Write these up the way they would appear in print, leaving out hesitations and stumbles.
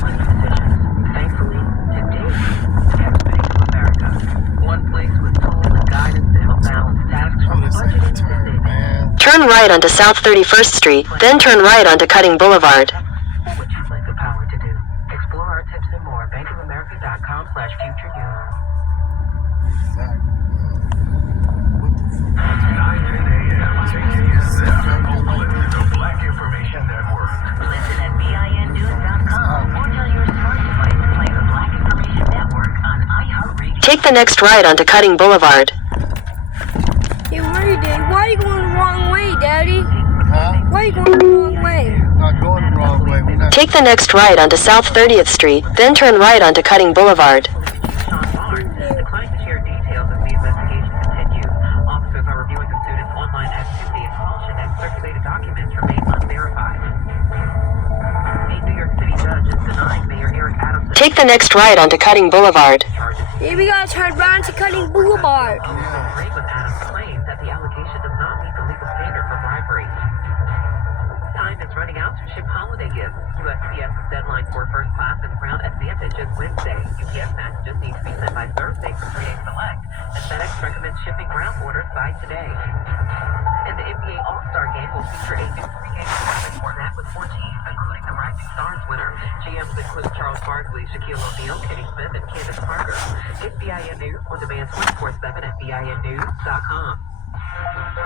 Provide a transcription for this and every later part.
money decisions. Thankfully, today, thanks to America, one place with tools and guidance to help balance tasks from budgeting to saving. Turn right onto South 31st Street, then turn right onto Cutting Boulevard. What would you like the power to do? Explore our tips and more at bankofamerica.com/futureyou. 9 a.m. KKSF, Oakland, the Black Information Network. Listen at BINnews.com or tell your smart device to play the Black Information Network on iHeartRadio. Take the next right onto Cutting Boulevard. Hey, Daddy, why are you going the wrong way, Daddy? Huh? Why are you going the wrong way? Not going the wrong way. We're not. Take the next right onto South 30th Street, then turn right onto Cutting Boulevard. Sean Barnes declined to share details as the investigation continues. Officers are reviewing the student's online activity expulsion and circulated documents remain unverified. A New York City judge is denying Mayor Eric Adams Take the next right onto Cutting Boulevard. charges. Hey, we gotta turn right to Cutting Boulevard. Agree with Adams' claim that the allegation does not meet the legal standard for bribery. Time is running out to ship holiday gifts. USPS's deadline for first class and Ground Advantage is Wednesday. UPS packages need to be sent by Thursday for 3-day select, and FedEx recommends shipping ground orders by today. And the NBA All-Star Game will feature a new three-game tournament format with 4 teams, including the Rising Stars winner. GMs include Charles Barkley, Shaquille O'Neal, Kenny Smith, and Candace Parker. It's BIN News on demand 24/7 at BINnews.com.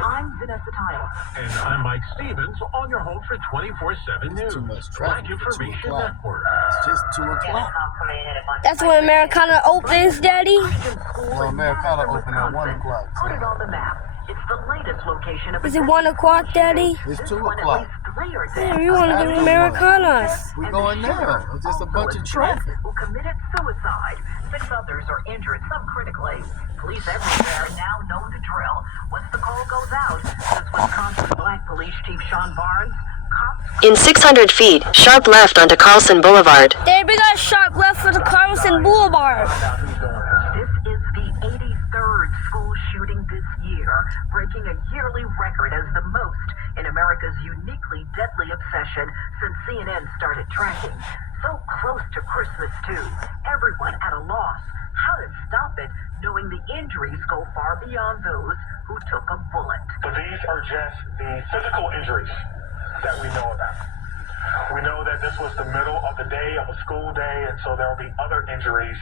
I'm Vanessa Tyler. And I'm Mike Stevens on your home for 24/7 News. Too much Black traffic for 2 Information o'clock. Network. It's just 2 o'clock. That's when Americana opens, Daddy. Well, Americana open at 1 o'clock. Put it on the map. It's the latest location of Is it 1 o'clock, Daddy? It's 2 o'clock. Yeah, we want to do Americanas. We're going now. It's just a bunch of traffic. Who committed suicide. 6 others are injured, some critically. Police everywhere now know the drill. Once the call goes out, says Wisconsin Black Police Chief Sean Barnes, cops. In 600 feet, sharp left onto Carlson Boulevard. Daddy, we got a sharp left for the Carlson Boulevard. This is the 83rd school shooting this year, breaking a yearly record as the most in America's uniquely deadly obsession since CNN started tracking. So close to Christmas, too. Everyone at a loss. How to stop it, knowing the injuries go far beyond those who took a bullet. But these are just the physical injuries that we know about. We know that this was the middle of the day of a school day, and so there will be other injuries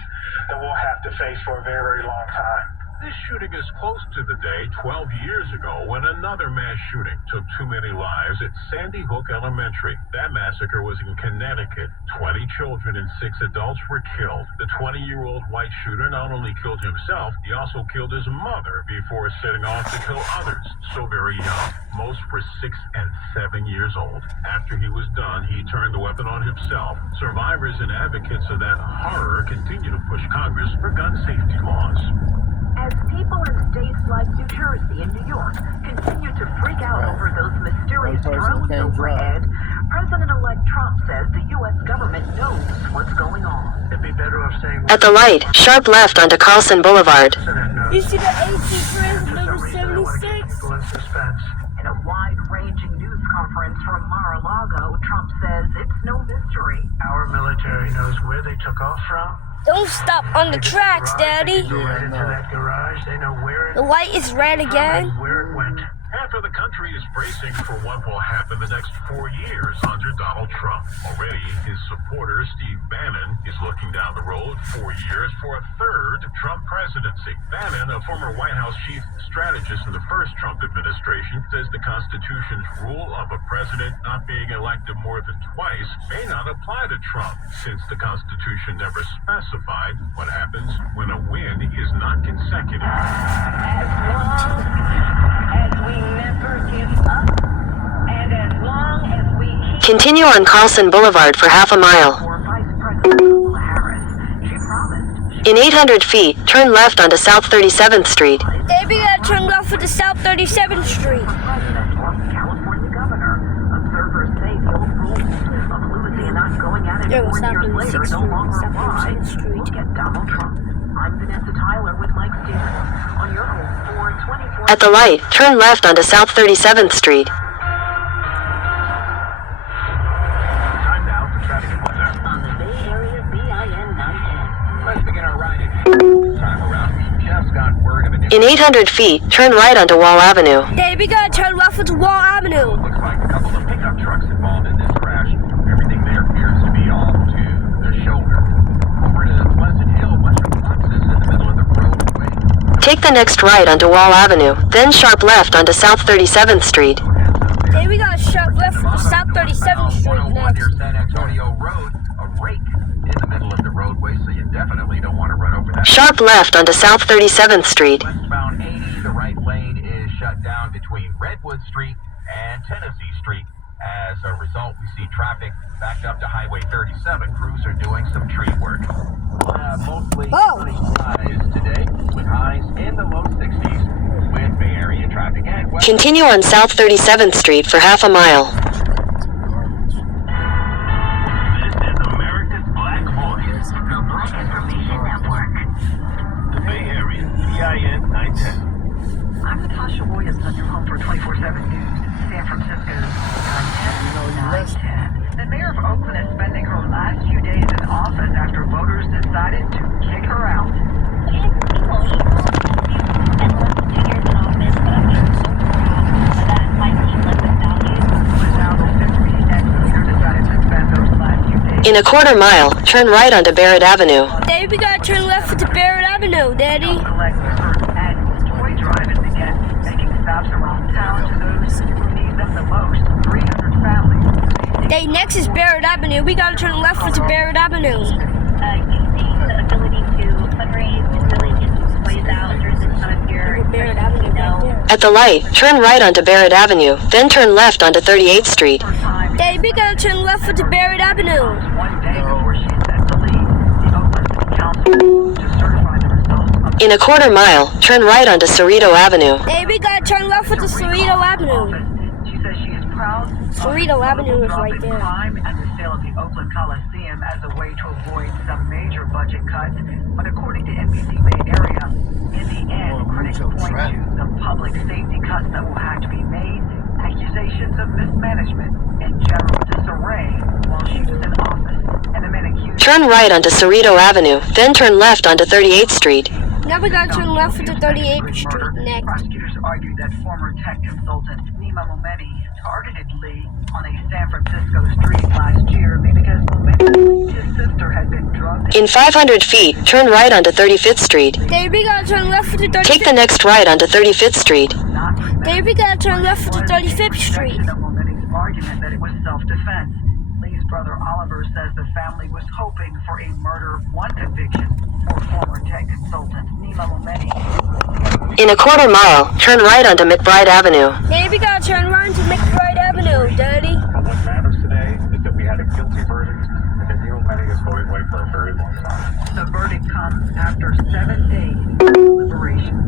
that we'll have to face for a very, very long time. This shooting is close to the day 12 years ago when another mass shooting took too many lives at Sandy Hook Elementary. That massacre was in Connecticut. 20 children and 6 adults were killed. The 20-year-old white shooter not only killed himself, he also killed his mother before setting off to kill others, so very young. Most were 6 and 7 years old. After he was done, he turned the weapon on himself. Survivors and advocates of that horror continue to push Congress for gun safety laws. As people in states like New Jersey and New York continue to freak out over those mysterious One person drones can't drive. overhead, President-elect Trump says the U.S. government knows what's going on. It'd be better off saying At the light, sharp left onto Carlson Boulevard. You see the AC Trans number 76? suspense. In a wide-ranging news conference from Mar-a-Lago, Trump says it's no mystery. Our military knows where they took off from. Don't stop on the tracks, Daddy. Go right into that garage. They know where it The light is red again. where it went. Half of the country is bracing for what will happen the next 4 years under Donald Trump. Already, his supporter, Steve Bannon, is looking down the road 4 years for a third Trump presidency. Bannon, a former White House chief strategist in the first Trump administration, says the Constitution's rule of a president not being elected more than twice may not apply to Trump, since the Constitution never specified what happens when a win is not consecutive. As long as we never give up, and as long as we keep Continue on Carlson Boulevard for half a mile. for Vice President Kamala Harris, she promised In 800 feet, turn left onto South 37th Street. Daddy, we gotta turn left for the South 37th Street. President or California governor. Observers say the old rules of losing and not going at it Yeah, 4 South years 36th later no Street, longer South apply. 37th Street. Look at Donald Trump. I'm Vanessa Tyler with Mike Stevens on your home for 24. At the light, turn left onto South 37th Street. Time now for traffic and weather. On the day In 800 feet, turn right onto Wall Avenue. Daddy, we gotta turn left into Wall Avenue. Looks like a couple of pickup trucks involved in this crash. Everything there appears to be off to the shoulder. Over to Pleasant Hill, a bunch of boxes in the middle of the roadway. Take the next right onto Wall Avenue, then sharp left onto South 37th Street. Daddy, we gotta sharp left to South 37th Street 101 near next. San Antonio Road, a rake in the middle of the roadway, so you definitely don't want to run over that. Sharp left onto South 37th Street. Westbound 80, the right lane is shut down between Redwood Street and Tennessee Street. As a result, we see traffic backed up to Highway 37. Crews are doing some tree work. Mostly sunny skies today, with highs in the low 60s, with Bay Area traffic and west. Continue on South 37th Street for half a mile. This is America's Black Voice, the Black Information Network. The Bay Area, BIN 910. I'm Natasha Williams on your home for 24/7 News. San Francisco's 910. The mayor of Oakland is spending her last few days in office after voters decided to kick her out. Now the 50 ex-leader decided to spend those last few days. In a quarter mile, turn right onto Barrett Avenue. Daddy, we gotta turn left into Barrett Avenue, Daddy. Collect the first annual toy drive and begin making stops around town to those who need them the most. 300 families. Daddy, next is Barrett Avenue. We gotta turn left into Barrett Avenue. Using the ability to fundraise and really get these ways out during this time of year. Barrett Avenue right there. At the light, turn right onto Barrett Avenue, then turn left onto 38th Street. Daddy, we gotta turn left into Barrett Avenue. One day before she's set to leave, the Oakland City Council to certify the results of In a quarter mile, turn right onto Cerrito Avenue. Daddy, we gotta turn left into Cerrito Avenue. She says she is proud Cerrito of the Avenue is drop right in there. crime and the sale of the Oakland Coliseum as a way to avoid some major budget cuts. But according to NBC Bay Area, in the end, critics point to the public safety cuts that will have to be made, accusations of mismanagement, and general disarray while she was in office. And the men accused Turn right onto Cerrito Avenue, then turn left onto 38th Street. Now we gotta turn left into 38th Street next. Prosecutors argued that former tech consultant Nima Momeni targeted Lee on a San Francisco street last year because Momeni, his sister, had been drugged. In 500 feet, turn right onto 35th Street. Daddy, we gotta turn left into 35th. Take the next right onto 35th Street. Daddy, we gotta turn left into 35th Street. Of Momeni's argument that it was self-defense. Lee's brother Oliver says the family was hoping for a murder one conviction for former tech consultant Nima Momeni. In a quarter mile, turn right onto McBride Avenue. Daddy, we gotta turn right into McBride Avenue, Daddy. What matters today is that we had a guilty verdict and that Neil Manning is going away for a very long time. The verdict comes after 7 days of deliberation.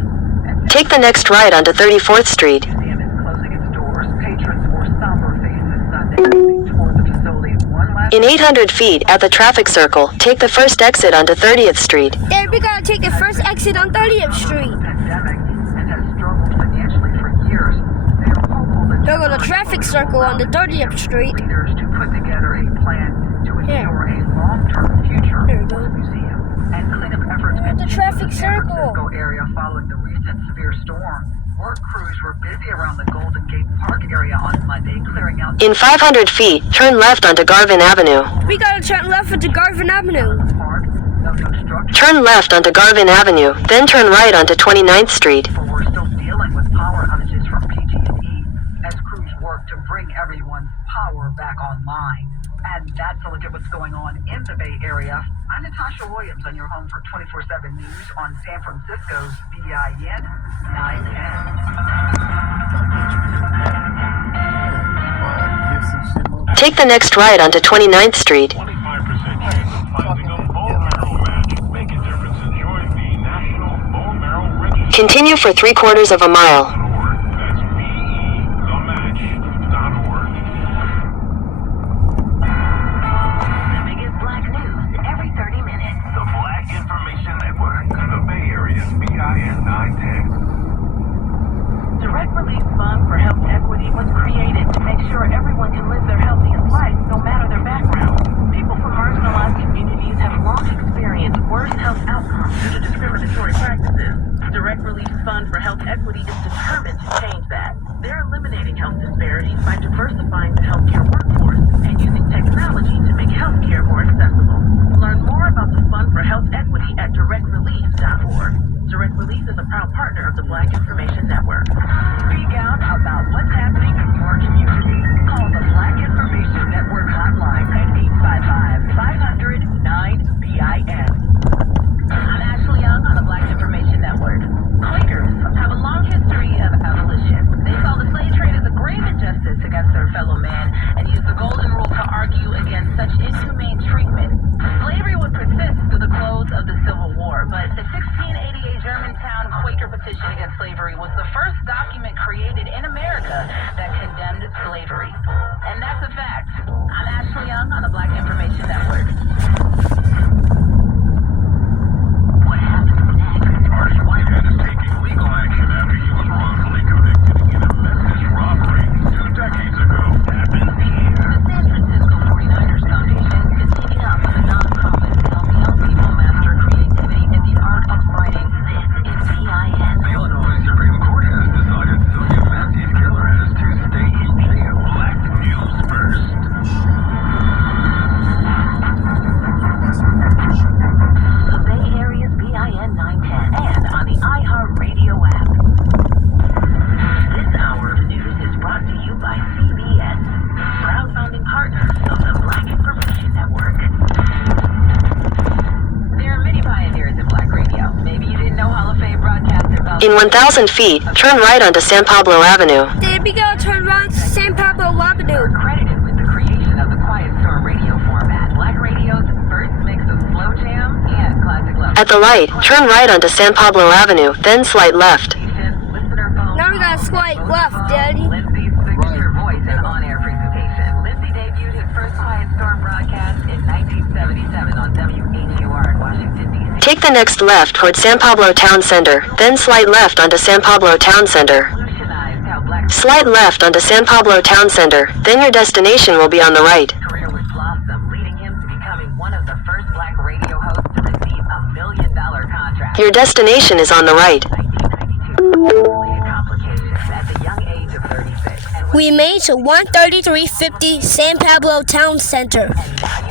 And Take the next right onto 34th Street. the museum is closing its doors. Patrons wore somber faces Sunday evening toward the facility one last In 800 feet, at the traffic circle, take the first exit onto 30th Street. Daddy, we gotta take the first exit on 30th Street. pandemic and has struggled financially for years. They are hopeful that Go to the traffic circle on the 30th Street. leaders to put together a plan to Here. ensure a long-term future Here we for go. the museum and cleanup efforts At the continue traffic in the San circle. Francisco area following the recent severe storm. Work crews were busy around the Golden Gate Park area on Monday, clearing out In 500 feet, turn left onto Garvin Avenue. We gotta turn left into Garvin Avenue. the park. No new structure. Turn left onto Garvin Avenue, then turn right onto 29th Street. We're still dealing with power outages from PG&E as crews work to bring everyone's power back online. And that's a look at what's going on in the Bay Area. I'm Natasha Williams on your home for 24/7 News on San Francisco's BIN 910. Take the next right onto 29th Street. 25% chance of finding a bone marrow match. Make a difference. Enjoy the National Bone Marrow Registry. Continue for 3/4 of a mile. That's BEThematch.org. The biggest black news every 30 minutes. The Black Information Network. The Bay Area's BIN 910. Direct Relief Fund for Health Equity was created to make sure everyone can live their healthiest life, no matter their background. People from marginalized communities have long experienced worse health outcomes due to discriminatory practices. Direct Relief In 1,000 feet, turn right onto San Pablo Avenue. Dad, we gotta turn around to San Pablo Avenue. Credited with the creation of the Quiet Storm radio format, Black Radio's first mix of slow jam and classic love. At the light, turn right onto San Pablo Avenue, then slight left. Now we gotta swipe left, Daddy. Lindsay's signature voice and on-air presentation. Lindsay debuted his first Quiet Storm broadcast in 1977 on WHUR in Washington, D.C. Take the next left toward San Pablo Town Center, then slight left onto San Pablo Town Center. Revolutionized how Black Slight left onto San Pablo Town Center, then your destination will be on the right. career would blossom, leading him to becoming one of the first Black radio hosts to receive $1 million contract. Your destination is on the right. 1992, related complications at the young age of 36. And We made to 13350 San Pablo Town Center. now